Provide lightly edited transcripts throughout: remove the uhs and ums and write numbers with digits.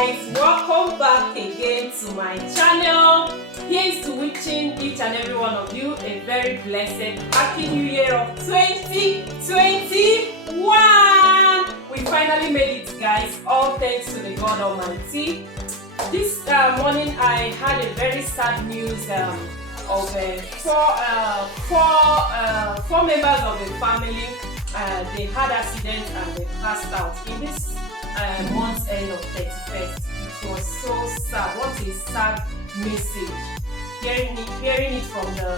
guys, welcome back again to my channel. Here's to wishing each and every one of you a very blessed happy new year of 2021. We finally made it, guys, all thanks to the God Almighty. This morning I had a very sad news of four members of the family. They had accidents and they passed out in this month's end of 31st. It was so sad. What a sad message. Hearing it from the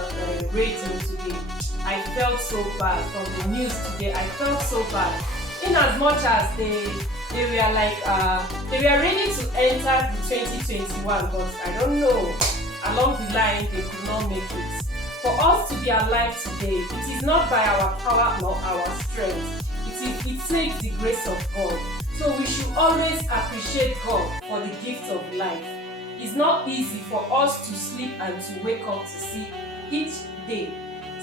radio today, I felt so bad. From the news today, I felt so bad. In as much as they were like they were ready to enter the 2021, but I don't know, along the line they could not make it. For us to be alive today, it is not by our power nor our strength. It takes the grace of God. So we should always appreciate God for the gift of life. It's not easy for us to sleep and to wake up to see each day.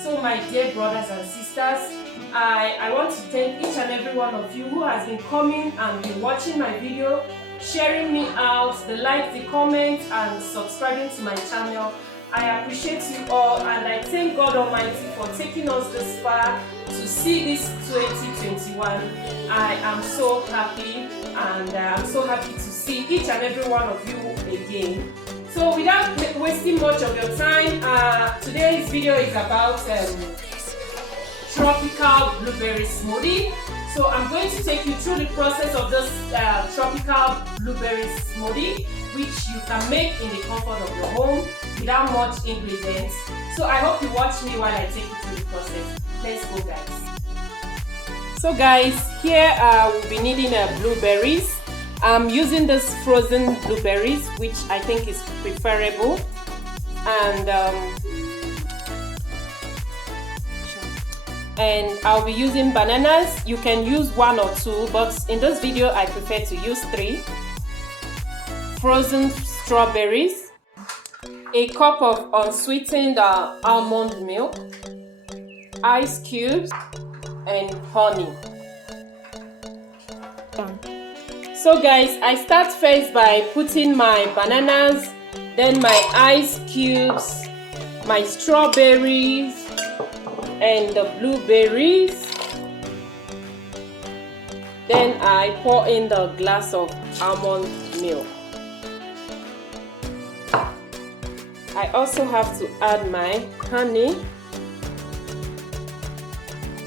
So my dear brothers and sisters, I want to thank each and every one of you who has been coming and been watching my video, sharing me out, the likes, the comments, and subscribing to my channel. I appreciate you all, and I thank God Almighty for taking us this far to see this 2021. I am so happy, and I'm so happy to see each and every one of you again. So without wasting much of your time, today's video is about Tropical Blueberry Smoothie. So I'm going to take you through the process of this Tropical Blueberry Smoothie, which you can make in the comfort of your home without much ingredients. So I hope you watch me while I take you through the process. Let's go, guys. So guys, here we'll be needing blueberries. I'm using this frozen blueberries, which I think is preferable, and I'll be using bananas. You can use 1 or 2, but in this video I prefer to use 3. Frozen strawberries, a cup of unsweetened almond milk, ice cubes, and honey. So guys, I start first by putting my bananas, then my ice cubes, my strawberries, and the blueberries. Then I pour in the glass of almond milk. I also have to add my honey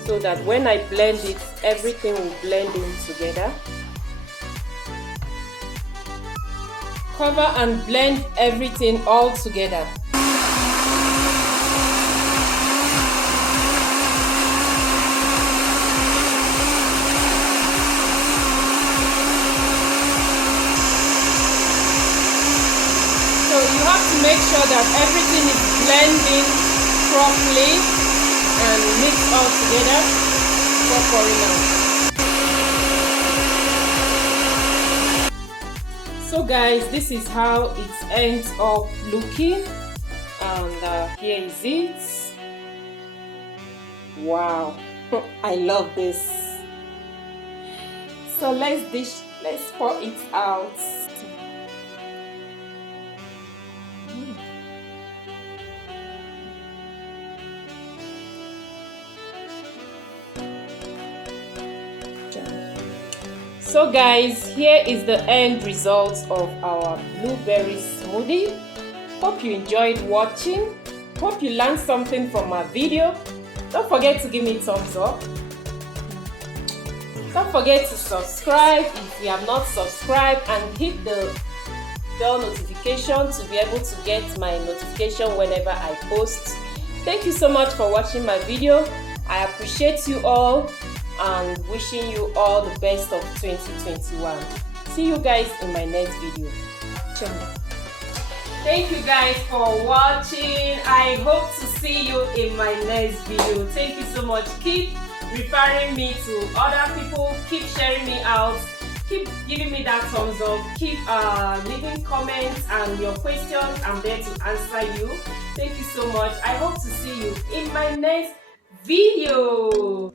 so that when I blend it, everything will blend in together. Cover and blend everything all together. So you have to make sure that everything is blending properly and mixed all together before pouring out. So guys, this is how it ends up looking, and here is it. Wow, I love this. So let's pour it out. So guys, here is the end result of our blueberry smoothie. Hope you enjoyed watching. Hope you learned something from my video. Don't forget to give me a thumbs up. Don't forget to subscribe if you have not subscribed, and hit the bell notification to be able to get my notification whenever I post. Thank you so much for watching my video. I appreciate you all, and wishing you all the best of 2021. See you guys in my next video. Thank you guys for watching. I hope to see you in my next video. Thank you so much. Keep referring me to other people. Keep sharing me out. Keep giving me that thumbs up. Keep leaving comments and your questions. I'm there to answer you. Thank you so much. I hope to see you in my next video.